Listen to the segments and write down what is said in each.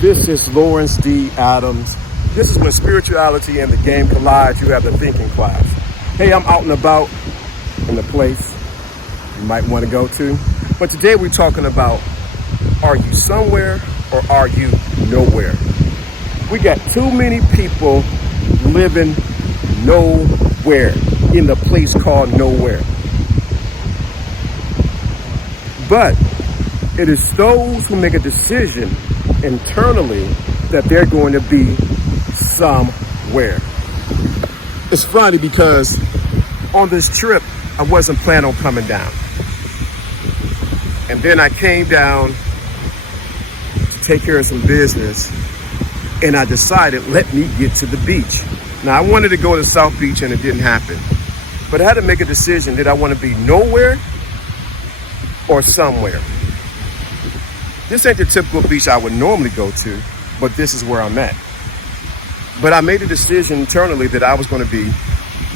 This is Lawrence D. Adams. This is when spirituality and the game collide. You have the thinking class. Hey, I'm out and about in the place you might want to go to. But today we're talking about, are you somewhere or are you nowhere? We got too many people living nowhere, in the place called nowhere. But it is those who make a decision internally that they're going to be somewhere. It's funny because on this trip, I wasn't planning on coming down. And then I came down to take care of some business, and I decided, let me get to the beach. Now, I wanted to go to South Beach and it didn't happen. But I had to make a decision. Did I want to be nowhere or somewhere? This ain't the typical beach I would normally go to, but this is where I'm at. But I made a decision internally that I was going to be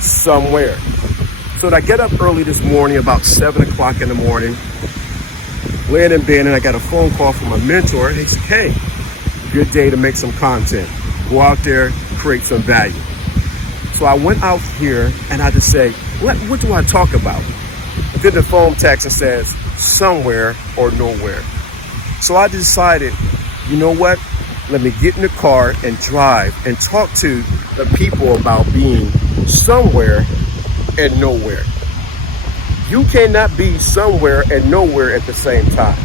somewhere. So I get up early this morning, about 7 o'clock in the morning, laying in bed, and I got a phone call from my mentor. He said, hey, good day to make some content. Go out there, create some value. So I went out here and I just say, what do I talk about? And then the phone texts and says, somewhere or nowhere. So I decided, you know what? Let me get in the car and drive and talk to the people about being somewhere and nowhere. You cannot be somewhere and nowhere at the same time.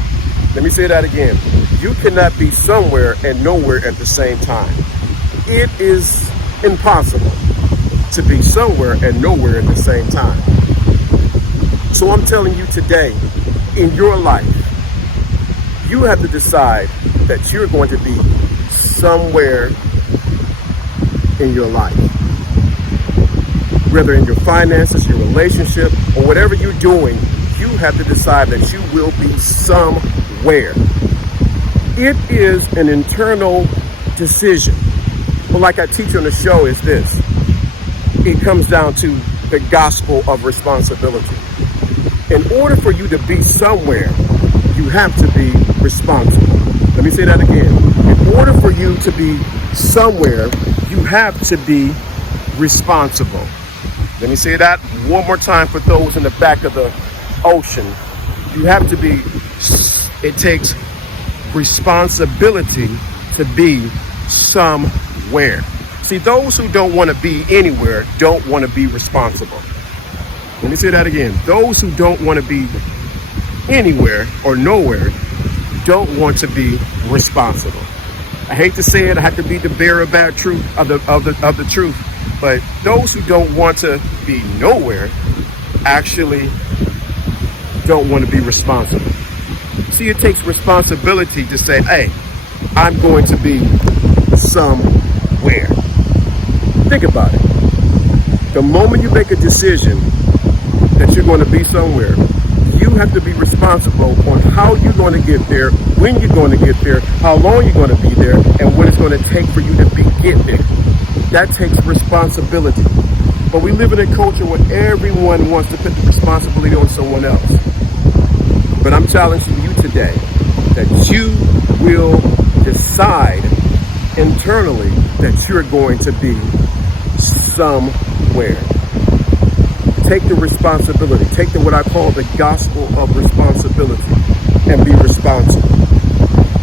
Let me say that again. You cannot be somewhere and nowhere at the same time. It is impossible to be somewhere and nowhere at the same time. So I'm telling you today, in your life, you have to decide that you're going to be somewhere in your life. Whether in your finances, your relationship, or whatever you're doing, you have to decide that you will be somewhere. It is an internal decision. But like I teach on the show is this. It comes down to the gospel of responsibility. In order for you to be somewhere, you have to be responsible. Let me say that again. In order for you to be somewhere, you have to be responsible. Let me say that one more time for those in the back of the ocean. You have to be, it takes responsibility to be somewhere. See, those who don't want to be anywhere don't want to be responsible. Let me say that again. Those who don't want to be anywhere or nowhere don't want to be responsible. I hate to say it, I have to be the bearer of bad truth of the truth, but those who don't want to be nowhere actually don't want to be responsible. See, it takes responsibility to say, hey, I'm going to be somewhere. Think about it. The moment you make a decision that you're going to be somewhere, you have to be responsible on how you're going to get there, when you're going to get there, how long you're going to be there, and what it's going to take for you to get there. That takes responsibility. But we live in a culture where everyone wants to put the responsibility on someone else. But I'm challenging you today that you will decide internally that you're going to be somewhere. Take the responsibility. Take what I call the gospel of responsibility and be responsible.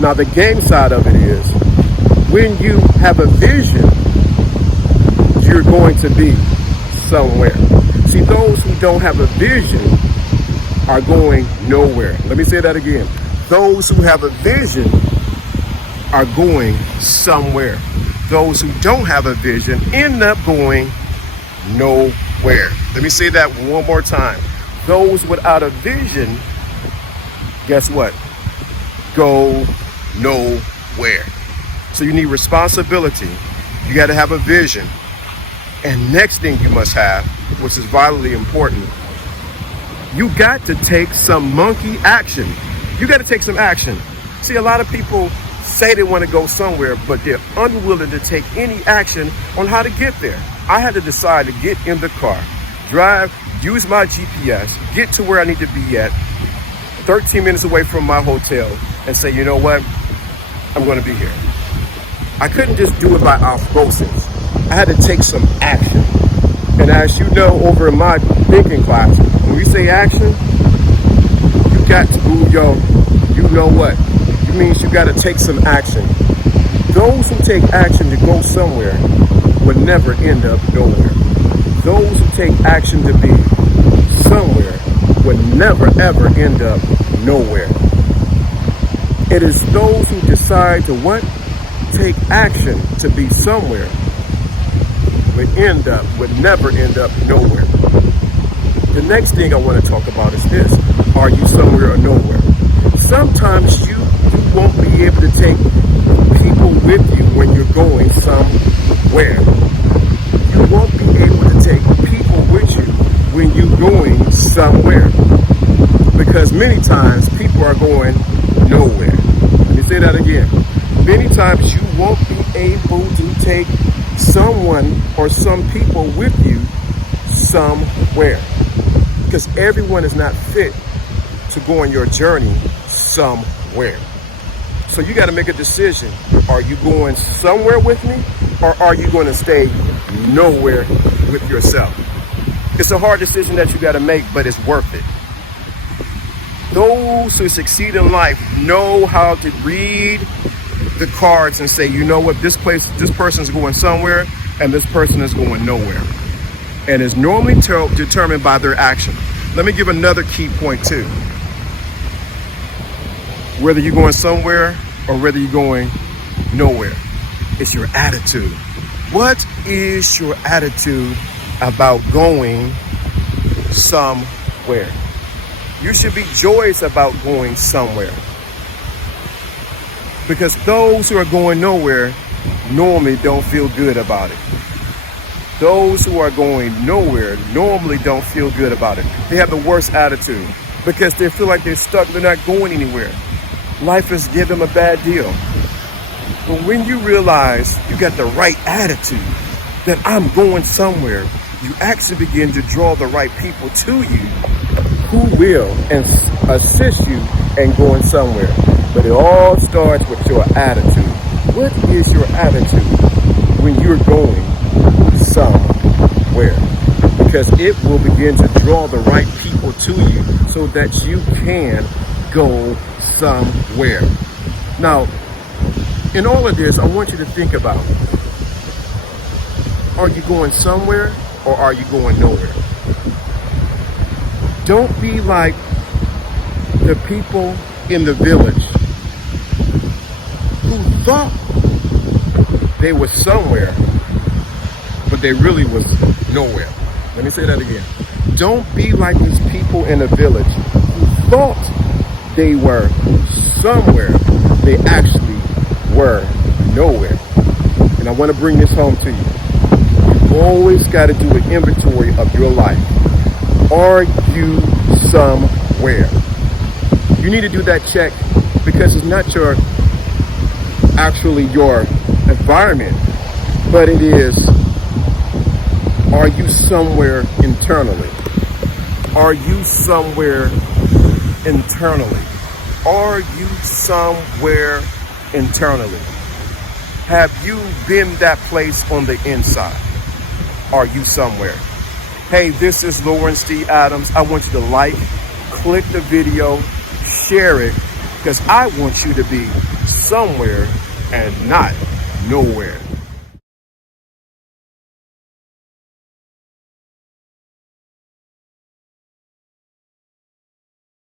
Now, the game side of it is when you have a vision, you're going to be somewhere. See, those who don't have a vision are going nowhere. Let me say that again. Those who have a vision are going somewhere. Those who don't have a vision end up going nowhere. Let me say that one more time. Those without a vision, guess what? Go nowhere. So you need responsibility. You got to have a vision. And next thing you must have, which is vitally important, you got to take some monkey action. You got to take some action. See, a lot of people say they want to go somewhere, but they're unwilling to take any action on how to get there. I had to decide to get in the car, drive, use my GPS, get to where I need to be at, 13 minutes away from my hotel, and say, you know what? I'm going to be here. I couldn't just do it by osmosis. I had to take some action. And as you know, over in my thinking class, when we say action, you got to move you know what? It means you got to take some action. Those who take action to go somewhere would never end up nowhere. Those who take action to be somewhere would never ever end up nowhere. It is those who decide to what? Take action to be somewhere would never end up nowhere. The next thing I want to talk about is this. Are you somewhere or nowhere? Sometimes you won't be able to take people with you when you're going somewhere. You won't be able to take people with you when you're going somewhere. Because many times people are going nowhere. Let me say that again. Many times you won't be able to take someone or some people with you somewhere. Because everyone is not fit to go on your journey somewhere. So you got to make a decision. Are you going somewhere with me, or are you going to stay nowhere with yourself? It's a hard decision that you got to make, but it's worth it. Those who succeed in life know how to read the cards and say, you know what, this person's going somewhere and this person is going nowhere. And it's normally determined by their action. Let me give another key point too. Whether you're going somewhere or whether you're going nowhere, it's your attitude. What is your attitude about going somewhere? You should be joyous about going somewhere. Because those who are going nowhere normally don't feel good about it. Those who are going nowhere normally don't feel good about it. They have the worst attitude because they feel like they're stuck, they're not going anywhere. Life has given them a bad deal. But when you realize you got the right attitude, that I'm going somewhere, you actually begin to draw the right people to you who will assist you in going somewhere. But it all starts with your attitude. What is your attitude when you're going somewhere? Because it will begin to draw the right people to you so that you can go somewhere. Now, in all of this, I want you to think about, are you going somewhere or are you going nowhere? Don't be like the people in the village who thought they were somewhere, but they really was nowhere. Let me say that again. Don't be like these people in the village who thought they were somewhere. They actually were nowhere. And I want to bring this home to you. You always got to do an inventory of your life. Are you somewhere? You need to do that check because it's not your environment, but it is, are you somewhere internally? Are you somewhere internally? Are you somewhere internally? Have you been that place on the inside? Are you somewhere? Hey, this is Lawrence D. Adams. I want you to like, click the video, share it, because I want you to be somewhere and not nowhere.